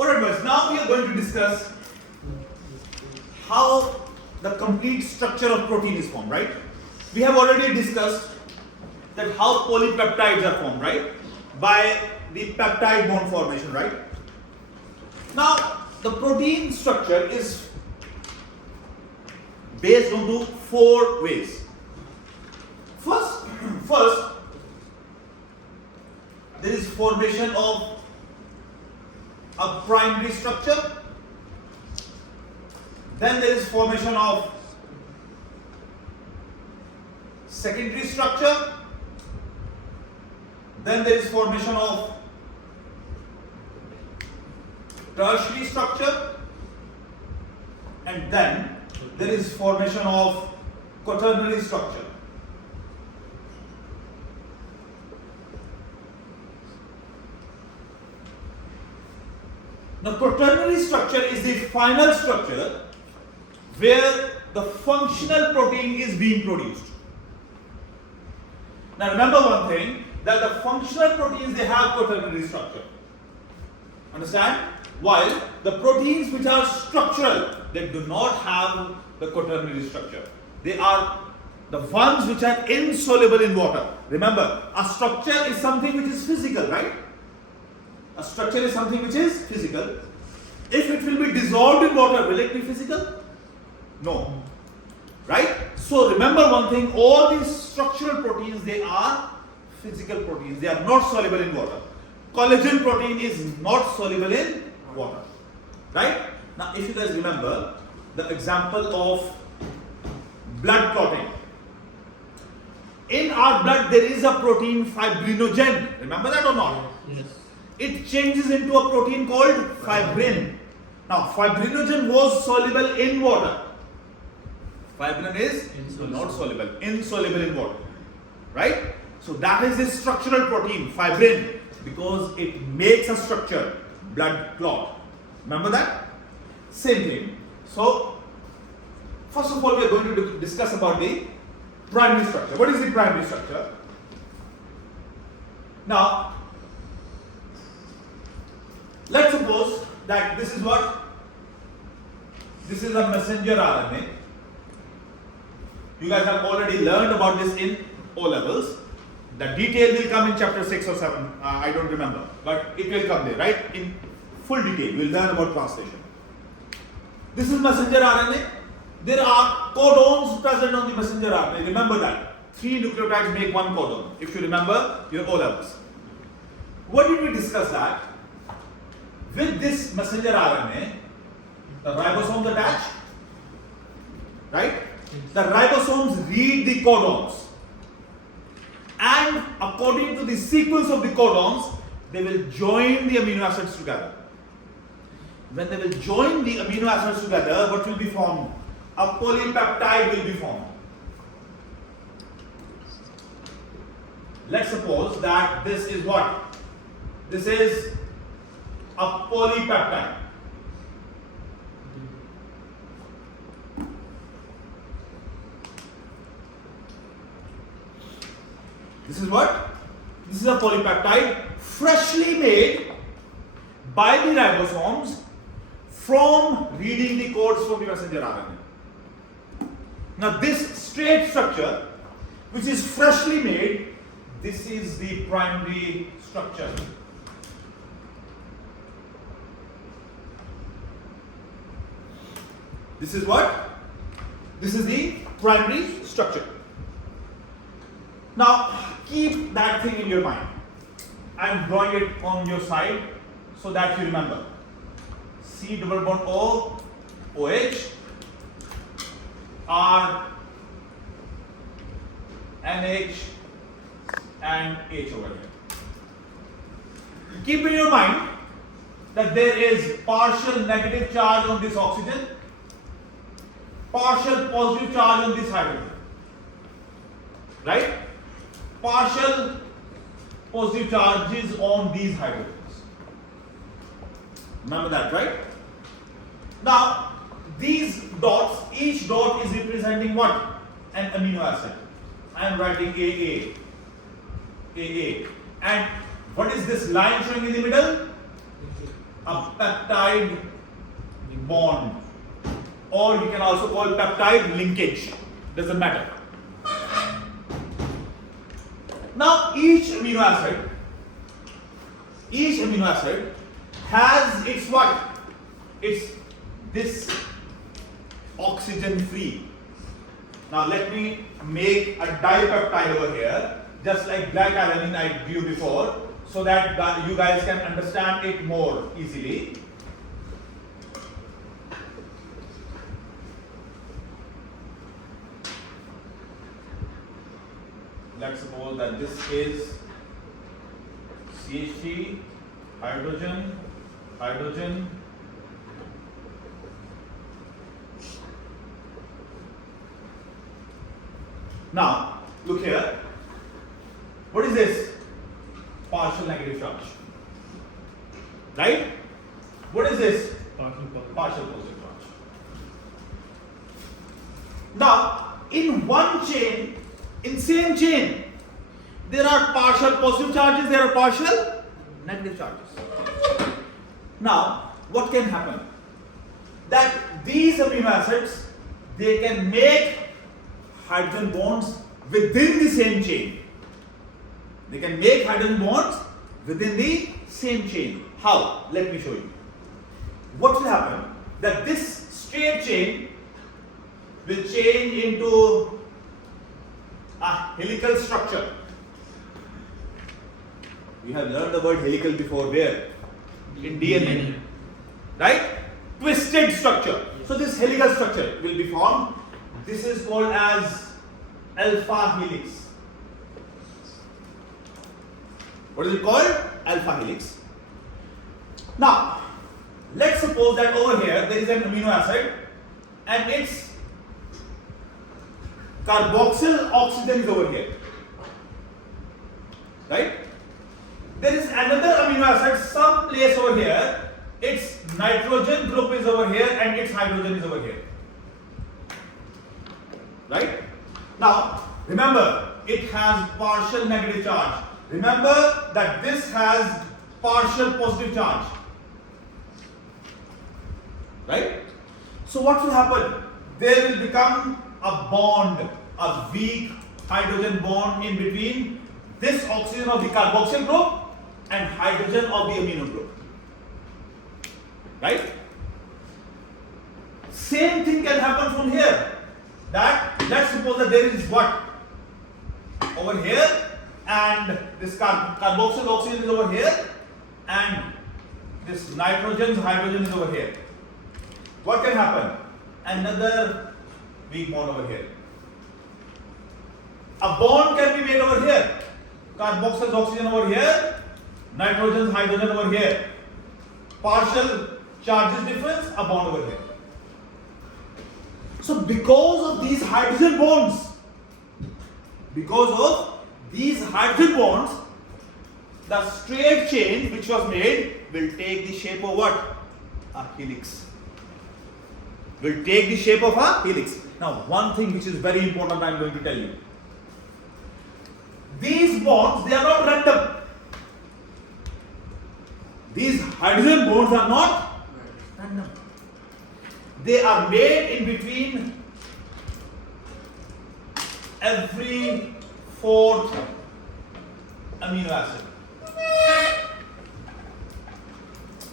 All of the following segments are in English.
Alright boys, now we are going to discuss how the complete structure of protein is formed, right? We have already discussed that how polypeptides are formed, right? By the peptide bond formation, right? Now, the protein structure is based on four ways. First, there is formation of a primary structure. Then there is formation of secondary structure. Then there is formation of tertiary structure. And then there is formation of quaternary structure. Now, quaternary structure is the final structure where the functional protein is being produced. Now, remember one thing, that the functional proteins, they have quaternary structure. Understand? While the proteins which are structural, they do not have the quaternary structure. They are the ones which are insoluble in water. Remember, a structure is something which is physical, right? A structure is something which is physical. If it will be dissolved in water, will it be physical? No. Right? So remember one thing, all these structural proteins, they are physical proteins. They are not soluble in water. Collagen protein is not soluble in water. Right? Now if you guys remember the example of blood clotting. In our blood there is a protein fibrinogen. Remember that or not? Yes. It changes into a protein called fibrin. Now, fibrinogen was soluble in water. Fibrin is not soluble, insoluble in water. Right? So, that is the structural protein, fibrin, because it makes a structure, blood clot. Remember that? Same thing. So, first of all, we are going to discuss about the primary structure. What is the primary structure? Now, let's suppose that this is what? This is a messenger RNA. You guys have already learned about this in O levels. The detail will come in chapter 6 or 7. I don't remember. But it will come there, right? In full detail. We'll learn about translation. This is messenger RNA. There are codons present on the messenger RNA. Remember that. 3 nucleotides make 1 codon. If you remember your O levels. What did we discuss that? With this messenger RNA, the ribosomes attach, right? The ribosomes read the codons, and according to the sequence of the codons, they will join the amino acids together. When they will join the amino acids together, what will be formed? A polypeptide will be formed. Let's suppose that this is what? This is a polypeptide. This is what? This is a polypeptide freshly made by the ribosomes from reading the codes from the messenger RNA. Now this straight structure, which is freshly made, this is the primary structure. This is what? This is the primary structure. Now, keep that thing in your mind. I am drawing it on your side so that you remember. C double bond O, OH, R, NH, and H over here. Keep in your mind that there is partial negative charge on this oxygen, partial positive charge on this hydrogen, right? Partial positive charges on these hydrogens. Remember that, right? Now, these dots, each dot is representing what? An amino acid. I am writing AA. AA. And what is this line showing in the middle? a peptide bond, or you can also call peptide linkage, doesn't matter. Now each amino acid has its what? It's this oxygen free. Now let me make a dipeptide over here, just like black alanine I drew before, so that you guys can understand it more easily. Let's suppose that this is CH3, hydrogen, hydrogen. Now, look here. What is this? Partial negative charge. Right? What is this? Partial positive charge. Now, in one chain, in same chain, there are partial positive charges, there are partial negative charges. Now, what can happen? That these amino acids, they can make hydrogen bonds within the same chain. They can make hydrogen bonds within the same chain. How? Let me show you. What will happen? That this straight chain will change into a helical structure. We have learned the word helical before. Where? In DNA. Right? Twisted structure. So this helical structure will be formed. This is called as alpha helix. What is it called? Alpha helix. Now, let's suppose that over here there is an amino acid and its carboxyl oxygen is over here. Right? There is another amino acid some place over here. Its nitrogen group is over here and its hydrogen is over here. Right? Now, remember, it has partial negative charge. Remember that this has partial positive charge. Right? So what will happen? There will become a bond, a weak hydrogen bond in between this oxygen of the carboxyl group and hydrogen of the amino group. Right? Same thing can happen from here. That let's suppose that there is what? Over here, and this carboxyl oxygen is over here, and this nitrogen hydrogen is over here. What can happen? Another weak bond over here. A bond can be made over here. Carboxyl oxygen over here, nitrogen hydrogen over here. Partial charges difference, a bond over here. So because of these hydrogen bonds, the straight chain which was made will take the shape of what? A helix. Will take the shape of a helix. Now, one thing which is very important I am going to tell you. These bonds, they are not random. These hydrogen bonds are not random. They are made in between every fourth amino acid.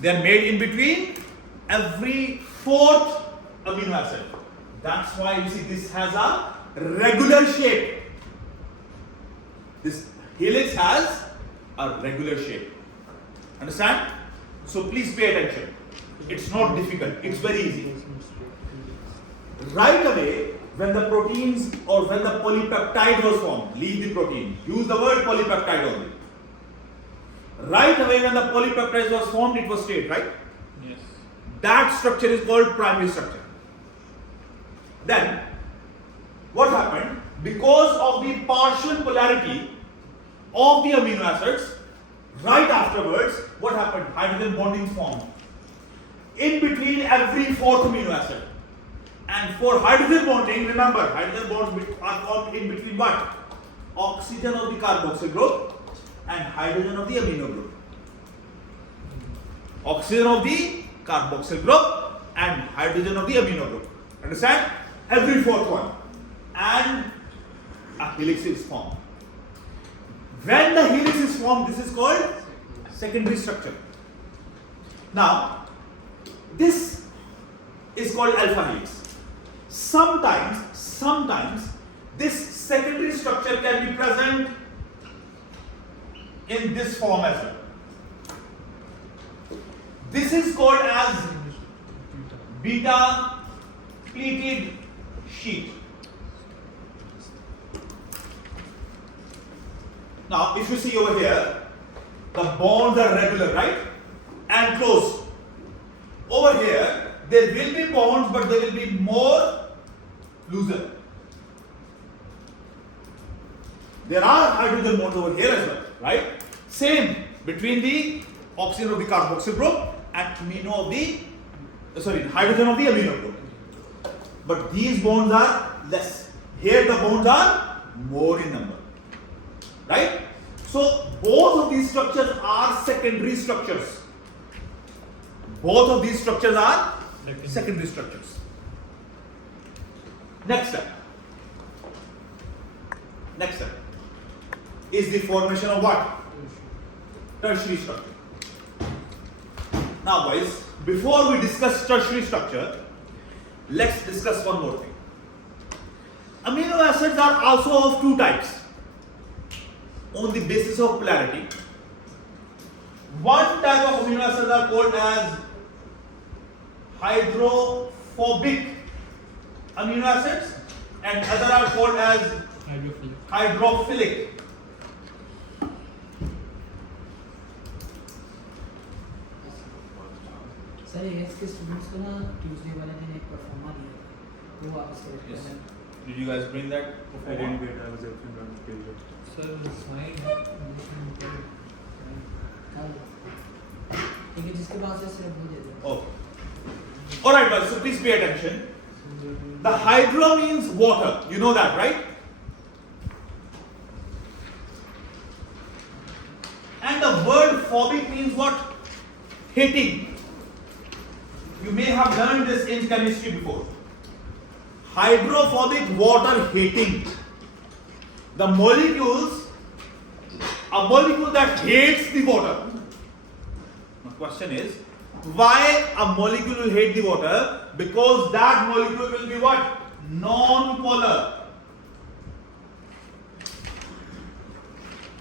They are made in between every fourth amino acid. That's why you see this has a regular shape. This helix has a regular shape. Understand? So please pay attention. It's not difficult. It's very easy. Right away, when the proteins or when the polypeptide was formed, leave the protein. Use the word polypeptide only. Right away, when the polypeptide was formed, it was straight, right? Yes. That structure is called primary structure. Then, what happened? Because of the partial polarity of the amino acids, right afterwards, what happened? Hydrogen bonding formed in between every fourth amino acid. And for hydrogen bonding, remember, hydrogen bonds are formed in between what? Oxygen of the carboxyl group and hydrogen of the amino group. Oxygen of the carboxyl group and hydrogen of the amino group. Understand? Every fourth one. And a helix is formed. When the helix is formed, this is called secondary structure. Now, this is called alpha helix. Sometimes this secondary structure can be present in this form as well. This is called as beta pleated sheet. Now, if you see over here, the bonds are regular, right? And close. Over here, there will be bonds, but they will be more looser. There are hydrogen bonds over here as well, right? Same between the oxygen of the carboxyl group and hydrogen of the amino group. But these bonds are less. Here the bonds are more in number, right? So both of these structures are secondary structures. Both of these structures are secondary structures. Next step is the formation of what? Tertiary structure. Now boys, before we discuss tertiary structure, let's discuss one more thing. Amino acids are also of two types on the basis of polarity. One type of amino acids are called as hydrophobic amino acids and other are called as hydrophilic. Sir इसके students को ना Tuesday वाले दिन एक pro forma दिया था वो वापस करेक्ट करना है. Did you guys bring that? I didn't get. I was absent on the period. Sir fine ठीक है जिसके पास है सिर्फ वो दे दो. Okay. Alright guys, so please pay attention. The hydro means water. You know that, right? And the word phobic means what? Hating. You may have learned this in chemistry before. Hydrophobic, water hating. The molecules, a molecule that hates the water. The question is, why a molecule will hate the water? Because that molecule will be what? Non-polar.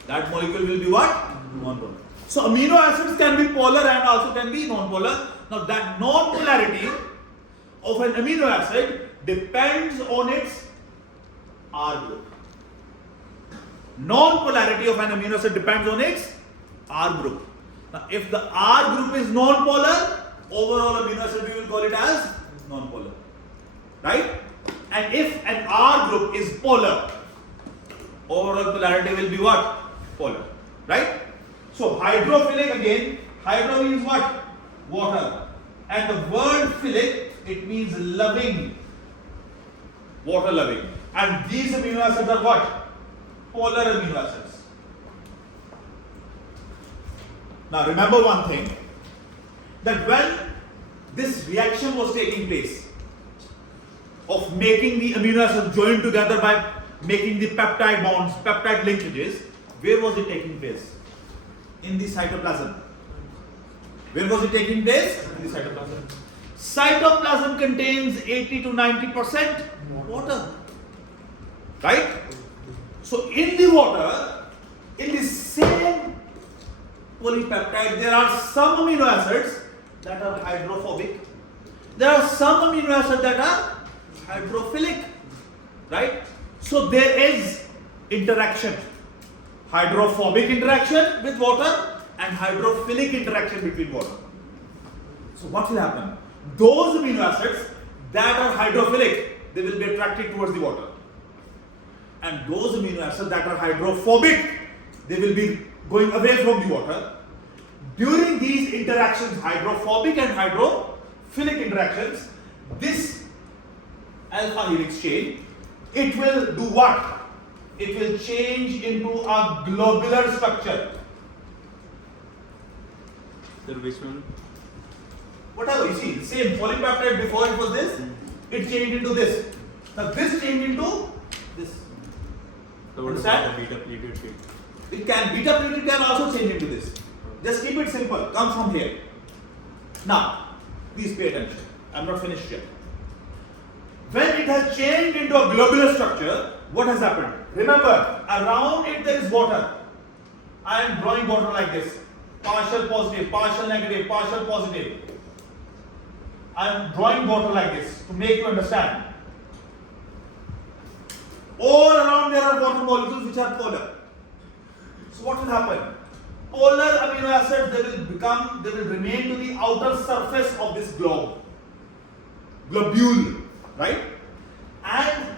That molecule will be what? Non-polar. So amino acids can be polar and also can be non-polar. Now that non-polarity of an amino acid depends on its R group. Non-polarity of an amino acid depends on its R group. Now if the R group is non-polar, overall amino acid we will call it as non-polar. Right? And if an R group is polar, overall polarity will be what? Polar. Right? So hydrophilic again, hydro means what? Water. And the word philic, it means loving. Water loving. And these amino acids are what? Polar amino acids. Now remember one thing, that when this reaction was taking place of making the amino acids join together by making the peptide bonds, peptide linkages, where was it taking place? In the cytoplasm. Where was it taking place? In the cytoplasm. Cytoplasm contains 80 to 90% water. Right? So in the water, in the same polypeptide, there are some amino acids that are hydrophobic. There are some amino acids that are hydrophilic. Right? So there is interaction. Hydrophobic interaction with water and hydrophilic interaction between water. So what will happen? Those amino acids that are hydrophilic, they will be attracted towards the water. And those amino acids that are hydrophobic, they will be going away from the water. During these interactions, hydrophobic and hydrophilic interactions, this alpha helix chain, it will do what? It will change into a globular structure. Sir, which one? whatever, you see, same polypeptide before it was this, it changed into this. Now this changed into this. So what is Understand? the beta pleated shape? It can, beta pleated can also change into this. Just keep it simple, comes from here. Now, please pay attention. I'm not finished yet. When it has changed into a globular structure, what has happened? Remember, around it there is water. I am drawing water like this. Partial positive, partial negative, partial positive. I am drawing water like this to make you understand. All around there are water molecules which are polar. So what will happen? Polar amino acids, they will remain to the outer surface of this globule, right? And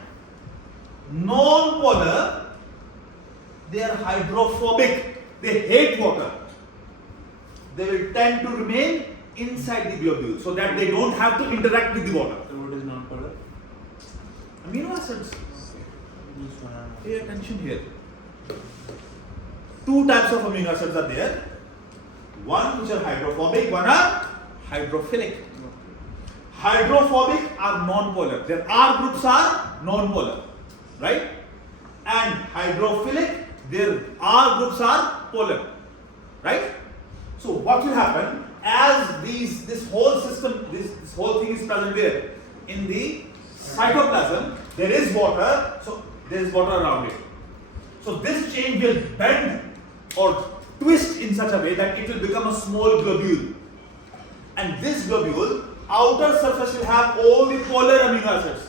non-polar, they are hydrophobic. They hate water. They will tend to remain inside the globule so that they don't have to interact with the water. So what is non-polar? Amino acids. Which one? Pay attention here. Two types of amino acids are there. One which are hydrophobic, one are hydrophilic. Hydrophobic are non-polar. Their R groups are non-polar, right? And hydrophilic, their R groups are polar, right? So what will happen as this whole system, this whole thing is present there in the cytoplasm? There is water, so there is water around it. So this chain will bend or twist in such a way that it will become a small globule. And this globule, outer surface will have all the polar amino acids,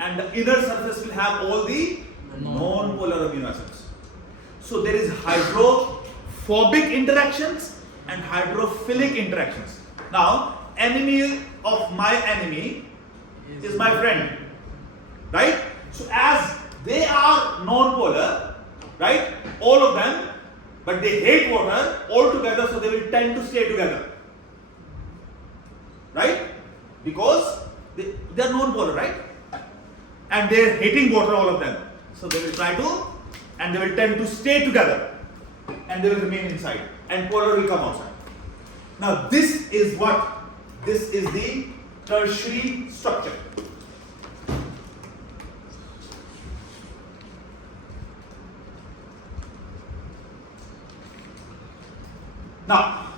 and the inner surface will have all the non-polar amino acids. So there is hydrophobic interactions and hydrophilic interactions. Now, enemy of my enemy is my friend, right? So as they are non-polar, right, all of them, but they hate water altogether, so they will tend to stay together, right? Because they are non-polar, right? And they are hating water, all of them. So they will try to, and they will tend to stay together, and they will remain inside, and polar will come outside. Now this is what? This is the tertiary structure. Now,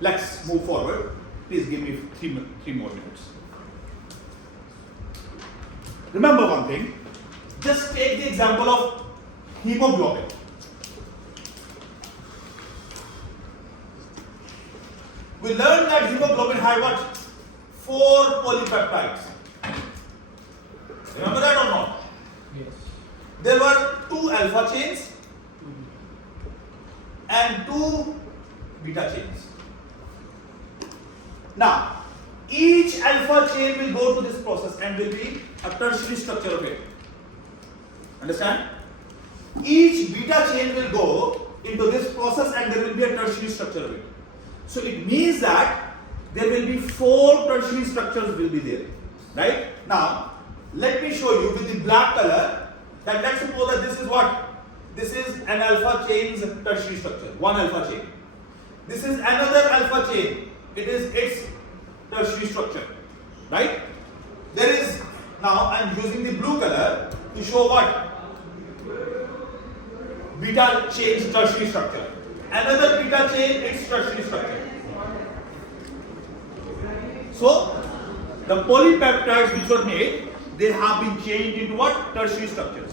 let's move forward. Please give me three more minutes. Remember one thing. Just take the example of hemoglobin. We learned that hemoglobin had what? 4 polypeptides. Remember that or not? Yes. There were 2 alpha chains and 2 beta chains. Now, each alpha chain will go to this process and will be a tertiary structure of it. Understand? Each beta chain will go into this process and there will be a tertiary structure of it. So it means that there will be 4 tertiary structures will be there. Right? Now, let me show you with the black color that let's suppose that this is what? This is an alpha chain's tertiary structure, one alpha chain. This is another alpha chain. It is its tertiary structure, right? There is, now I am using the blue color to show what? Beta chain's tertiary structure. Another beta chain, its tertiary structure. So, the polypeptides which were made, they have been changed into what? Tertiary structures.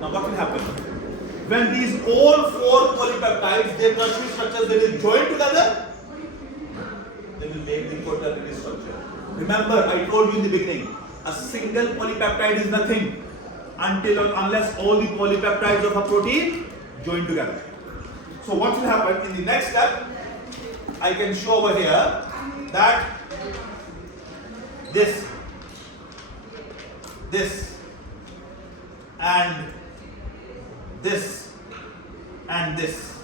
Now what will happen? When these all 4 polypeptides, their tertiary structures, they will join together, they will make the quaternary structure. Remember, I told you in the beginning, a single polypeptide is nothing unless all the polypeptides of a protein join together. So what will happen in the next step? I can show over here that this and this,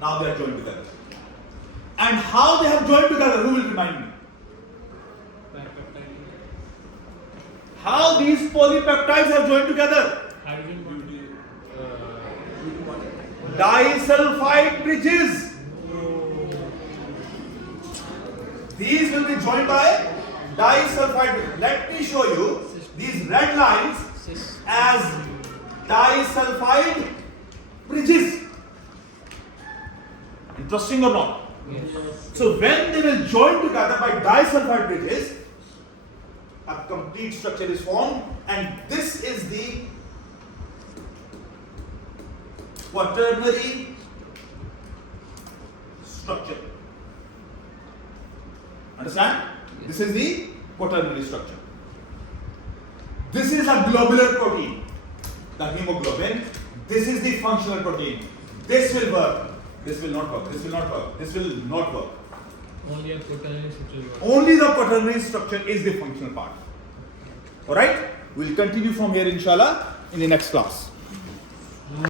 now they are joined together. And how they have joined together, who will remind me? How these polypeptides have joined together? Disulfide bridges. These will be joined by disulfide. Let me show you these red lines as disulfide bridges. Interesting or not? Yes. So when they will join together by disulfide bridges, a complete structure is formed, and this is the quaternary structure. Understand? This is the quaternary structure. This is a globular protein, the hemoglobin. This is the functional protein. This will work. This will not work. This will not work. This will not work. Only a quaternary structure works. Only the quaternary structure is the functional part. Alright? We'll continue from here inshallah in the next class.